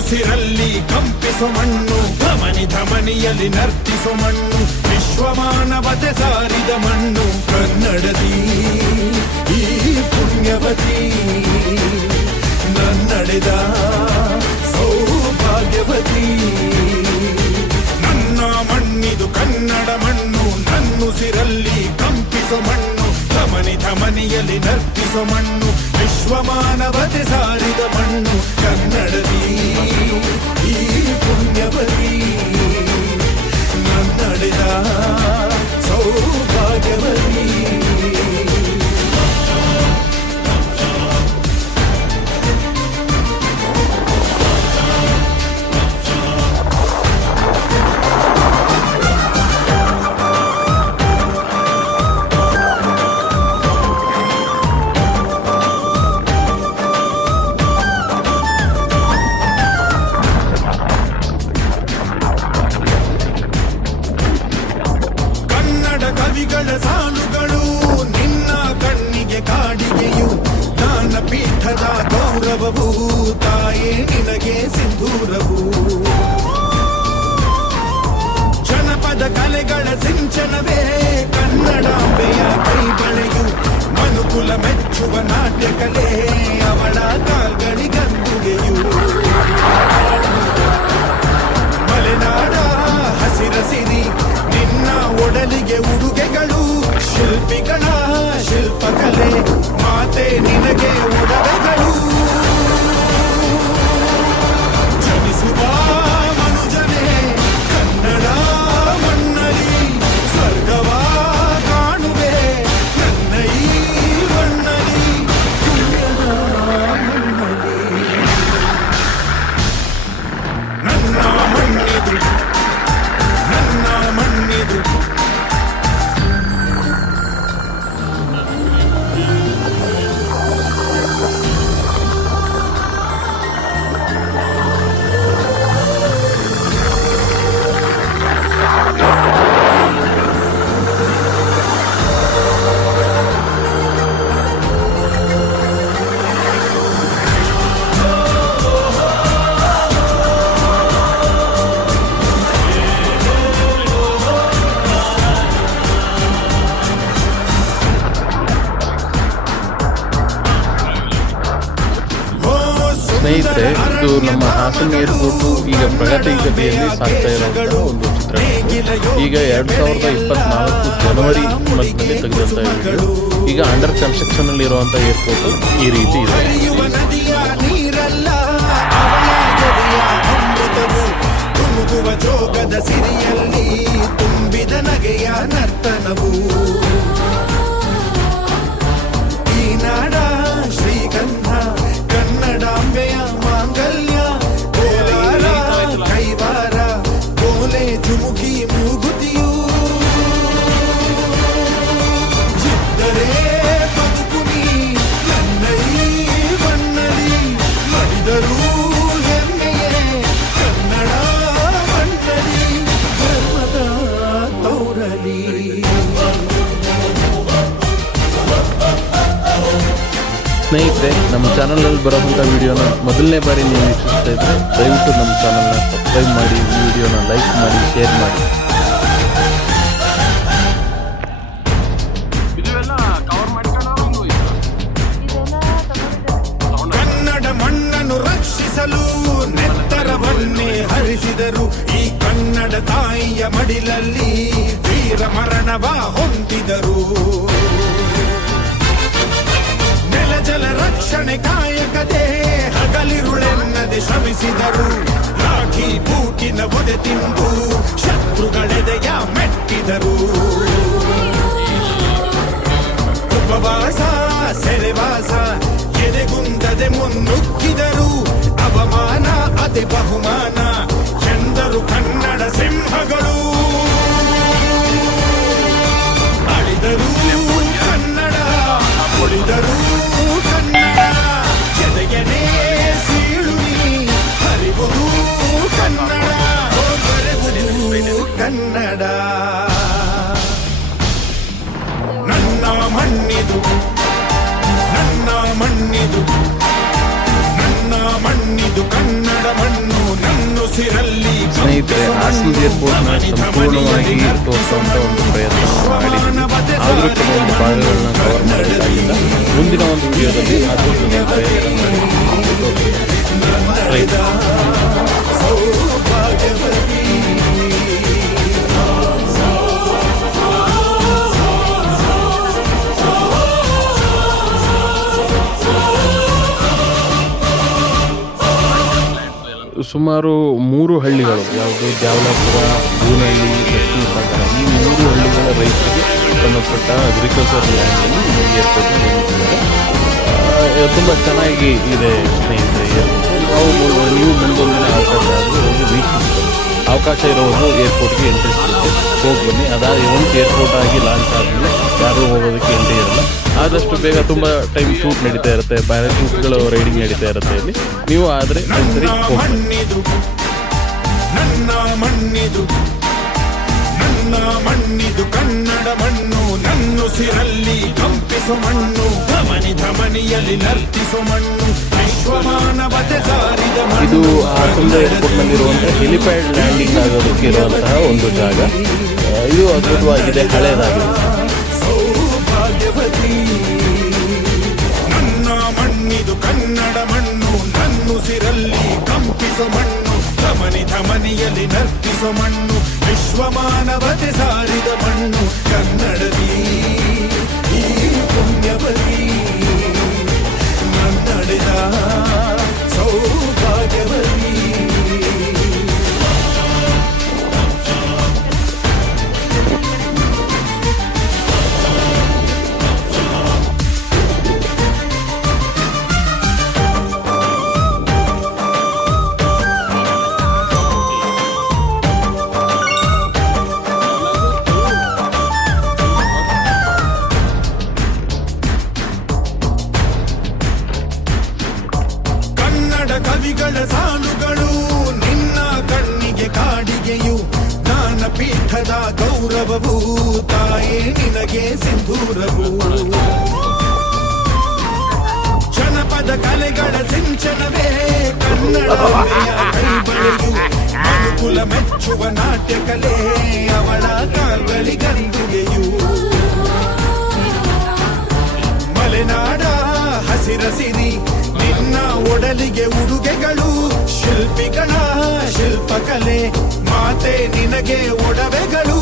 ನನ್ನುಸಿರಲ್ಲಿ ಕಂಪಿಸೋ ಮಣ್ಣು, ಧಮನಿ ಧಮನಿಯಲ್ಲಿ ನರ್ತಿಸೋ ಮಣ್ಣು, ವಿಶ್ವಮಾನವತೆ ಸಾರಿದ ಮಣ್ಣು ಕನ್ನಡದಿ ಈ ಪುಣ್ಯವತಿ, ನನ್ನಡೆದ ಸೌಭಾಗ್ಯವತಿ. ನನ್ನ ಮಣ್ಣಿದು ಕನ್ನಡ ಮಣ್ಣು, ನನ್ನುಸಿರಲ್ಲಿ ಕಂಪಿಸೋ ಮಣ್ಣು, ಧಮನಿ ಧಮನಿಯಲ್ಲಿ ನರ್ತಿಸೋ ಮಣ್ಣು, ವಿಶ್ವಮಾನವತೆ ಸಾರಿದ ಮಣ್ಣು ಕನ್ನಡದಿ ಈ ಪುಣ್ಯವತಿ, ನನ್ನಡೆದ ಸೌಭಾಗ್ಯವತಿ. ಕವಿಗಳ ಸಾಲುಗಳು ನಿನ್ನ ಕಣ್ಣಿಗೆ ಕಾಡಿಗೆಯು, ಜ್ಞಾನಪೀಠದ ಗೌರವವು ತಾಯೇ ನಿನಗೆ ಸಿಂಧೂರವು. ಜನಪದ ಕಲೆಗಳ ಸಿಂಚನವೇ ಕನ್ನಡಾಂಬೆಯ ಕೈಬಳೆಯು, ಮನುಕುಲ ಮೆಚ್ಚುವ ನಾಟ್ಯ ಕಲೆ ಅವಳ ಕಾಲ್ಗಳಿಗಂದುಗೆಯು. ಮಲೆನಾಡ ಹಸಿರ ಸಿರಿ ನಿನ್ನ ಒಡಲಿಗೆ ಉಡುಗೆಗಳು, ಶಿಲ್ಪಿಗಳ ಶಿಲ್ಪಕಲೆ ಮಾತೆ ನಿನಗೆ ಒಡವೆಗಳು. ಜನಿಸುವ ಮನುಜನೇ ಕನ್ನಡ ಮಣ್ಣಲಿ, ಸ್ವರ್ಗವ ಕಾಣುವೆ ನನ್ನ ಈ ಮಣ್ಣಲಿ, ನನ್ನ ಮಣ್ಣಿದು ನನ್ನ ಮಣ್ಣಿದು. ಸ್ನೇಹಿತರೆ, ಇದು ನಮ್ಮ ಹಾಸನ ಏರ್ಪೋರ್ಟು ಈಗ ಪ್ರಗತಿಗತಿಯಲ್ಲಿ ಸಾಗ್ತಾ ಇರುವಂತಹ ಒಂದು ಚಿತ್ರಣ. ಈಗ 2024 ಜನವರಿ ಮಂತ್ನಲ್ಲಿ ತೆಗೆದಂಥ ವಿಡಿಯೋ. ಈಗ ಅಂಡರ್ ಕನ್ಸ್ಟ್ರಕ್ಷನ್ ಅಲ್ಲಿ ಇರುವಂಥ ಏರ್ಪೋರ್ಟ್ ಈ ರೀತಿ ಇದೆ. ಜೋಗದ ಸಿರಿಯಲ್ಲಿ ತುಂಬಿದ ನಗೆಯ ನರ್ತನವು, ಈ ನಾಡ ಶ್ರೀಗಂಧ ಕನ್ನಡಾಂಬೆಯ ಮಾಂಗಲ್ಯ, ಕೋಲಾರ ಕೈವಾರ ಕೋಲೆ ಜುಮುಕಿ ಮೂಗುತಿಯು. ಇದ್ದರೆ ಬದುಕುನಿ ನನ್ನ ಈ ಮಣ್ಣಲಿ, ಮಡಿದರೂ ಹೆಮ್ಮೆಯೇ ಕನ್ನಡ ಮಣ್ಣಲಿ, ಧರ್ಮದ ತೌರಲಿ. ಸ್ನೇಹಿತರೆ, ನಮ್ಮ ಚಾನಲಲ್ಲಿ ಬರೋವಂಥ ವಿಡಿಯೋನ ಮೊದಲನೇ ಬಾರಿ ನೀವು ವೀಕ್ಷಿಸ್ತಾ ಇದ್ದರೆ ದಯವಿಟ್ಟು ನಮ್ಮ ಚಾನಲ್ನ ಸಬ್ಸ್ಕ್ರೈಬ್ ಮಾಡಿ, ವಿಡಿಯೋನ ಲೈಕ್ ಮಾಡಿ, ಶೇರ್ ಮಾಡಿ. ಕನ್ನಡ ಮಣ್ಣನ್ನು ರಕ್ಷಿಸಲು ನೆತ್ತರವನ್ನೇ ಹರಿಸಿದರು, ಈ ಕನ್ನಡ ತಾಯಿಯ ಮಡಿಲಲ್ಲಿ ವೀರ ಮರಣವ ಹೊಂದಿದರು. ಜಲ ರಕ್ಷಣೆ ಕಾಯಕತೆ ಹಗಲಿರುಳೆನ್ನದೆ ಶ್ರಮಿಸಿದರು, ರಾಖಿ ಬೂಟಿನ ಒದೆ ತಿಂದು ಶತ್ರುಗಳೆದೆಯ ಮೆಟ್ಟಿದರು. ಉಪವಾಸ ಸೆರೆವಾಸ ಎದೆಗುಂದದೆ ಮುನ್ನುಗ್ಗಿದರು, ಅವಮಾನ ಅತಿ ಬಹುಮಾನ ಎಂದರು ಕನ್ನಡ ಸಿಂಹಗಳು. ಅಳಿದರು ಕನ್ನಡ, ಉಳಿದರು ಕನ್ನಡ, ಎದೆಗೆನೆ ಸೀಳುನಿ ಹರಿವುದು ಕನ್ನಡ, ಬರೆವುದು ಕನ್ನಡ. ನನ್ನ ಮಣ್ಣಿದು, ನನ್ನ ಮಣ್ಣಿದು, ನನ್ನ ಮಣ್ಣಿದು ಕನ್ನಡ ಮಣ್ಣು. ಏರ್ಪೋರ್ಟ್ನ ಸಂಪೂರ್ಣವಾಗಿ ತೋರಿಸುವಂಥ ಒಂದು ಪ್ರಯತ್ನ ಮಾಡಿದ್ದೀವಿ. ಆದರೂ ಕೆಲವೊಂದು ಭಾಗಗಳನ್ನ ಕವರ್ ಮಾಡಬೇಕಾಗಿಲ್ಲ. ಮುಂದಿನ ಒಂದು ವಿಡಿಯೋದಲ್ಲಿ ಅದನ್ನು ಪ್ರಯತ್ನ ಮಾಡಿ ಸುಮಾರು 3 ಹಳ್ಳಿಗಳು, ಯಾವುದು ದ್ಯಾವಲಾಪುರ, ಬೂನಹಳ್ಳಿ, ಲಕ್ಷ್ಮೀ ಸಾಗರ, ಈ 3 ಹಳ್ಳಿಗಳ ರೈತರಿಗೆ ಸಂಬಂಧಪಟ್ಟ ಅಗ್ರಿಕಲ್ಚರ್ ಲ್ಯಾಂಡಲ್ಲಿ ಈ ಏರ್ಪೋರ್ಟ್ನ ನಿರ್ಮಿಸಿದ್ದಾರೆ. ತುಂಬ ಚೆನ್ನಾಗಿ ಇದೆ ಸ್ನೇಹಿತರೆ. ನೀವು ಮುಂದೊಂದಿನ ಅವಕಾಶ ಇರೋದು ಏರ್ಪೋರ್ಟ್ಗೆ ಎಂಟ್ರಿ ಸಿಗುತ್ತೆ, ಹೋಗಿ ಬನ್ನಿ. ಒಂದು ಏರ್ಪೋರ್ಟ್ ಆಗಿ ಲಾಂಚ್ ಆದಮೇಲೆ ಯಾರೂ ಹೋಗೋದಕ್ಕೆ ಎಂಟ್ರಿ ಇರಲ್ಲ. ಆದಷ್ಟು ಬೇಗ ತುಂಬ ಟೈಮ್ ಶೂಟ್ ನಡೀತಾ ಇರುತ್ತೆ, ಪ್ಯಾರಾಶೂಟ್ಗಳು ರೈಡಿಂಗ್ ನಡೀತಾ ಇರುತ್ತೆ ಇಲ್ಲಿ. ನೀವು ಆದರೆ ಒಂದ್ಸರಿ ಹೋಗಿ. ನನ್ನ ಮಣ್ಣಿದು ಕನ್ನಡ ಮಣ್ಣು, ನನ್ನುಸಿರಲ್ಲಿ ಕಂಪಿಸೋ ಮಣ್ಣು, ಧಮನಿಯಲ್ಲಿ ನರ್ತಿಸೋ ಮಣ್ಣು, ವಿಶ್ವಮಾನವತೆ ಸಾರಿದ ಮಣ್ಣು. ಇದು ಹಾಸನ ಏರ್ಪೋರ್ಟ್ನಲ್ಲಿರುವಂಥ ಹೆಲಿಪ್ಯಾಡ್ ಲ್ಯಾಂಡಿಂಗ್ ಆಗೋದಕ್ಕೆ ಇರುವಂತಹ ಒಂದು ಜಾಗ. ಇದು ಅದ್ಭುತವಾಗಿದೆ, ಹಳೆಯದಾಗಿದೆ. ಸೌಭಾಗ್ಯವತಿ ನನ್ನ ಮಣ್ಣಿದು ಕನ್ನಡ ಮಣ್ಣು, ನನ್ನುಸಿರಲ್ಲಿ ಕಂಪಿಸೋ ಮಣ್ಣು, ಧಮನಿಯಲ್ಲಿ ನರ್ತಿಸೋ ಮಣ್ಣು, ವಿಶ್ವಮಾನವತೆ ಸಾರಿದ ಮಣ್ಣು, ಕನ್ನಡದಿ ಈ ಪುಣ್ಯವತಿ ನನ್ನಡೆದ ಸೌಭಾಗ್ಯವತಿ. ಕವಿಗಳ ಸಾಲುಗಳು ನಿನ್ನ ಕಣ್ಣಿಗೆ ಕಾಡಿಗೆಯು, ಜ್ಞಾನಪೀಠದ ಗೌರವವು ತಾಯೇ ನಿನಗೆ ಸಿಂಧೂರವು. ಜನಪದ ಕಲೆಗಳ ಸಿಂಚನವೇ ಕನ್ನಡಾಂಬೆಯ ಕೈಬಳೆಯು, ಮನುಕುಲ ಮೆಚ್ಚುವ ನಾಟ್ಯ ಕಲೆ ಅವಳ ಕಾಲ್ಗಳಿಗಂದುಗೆಯು. ಮಲೆನಾಡ ಹಸಿರಸಿರಿ ನಿನ್ನ ಒಡಲಿಗೆ ಉಡುಗೆಗಳು, ಶಿಲ್ಪಿಗಳ ಶಿಲ್ಪಕಲೆ ಮಾತೆ ನಿನಗೆ ಒಡವೆಗಳು.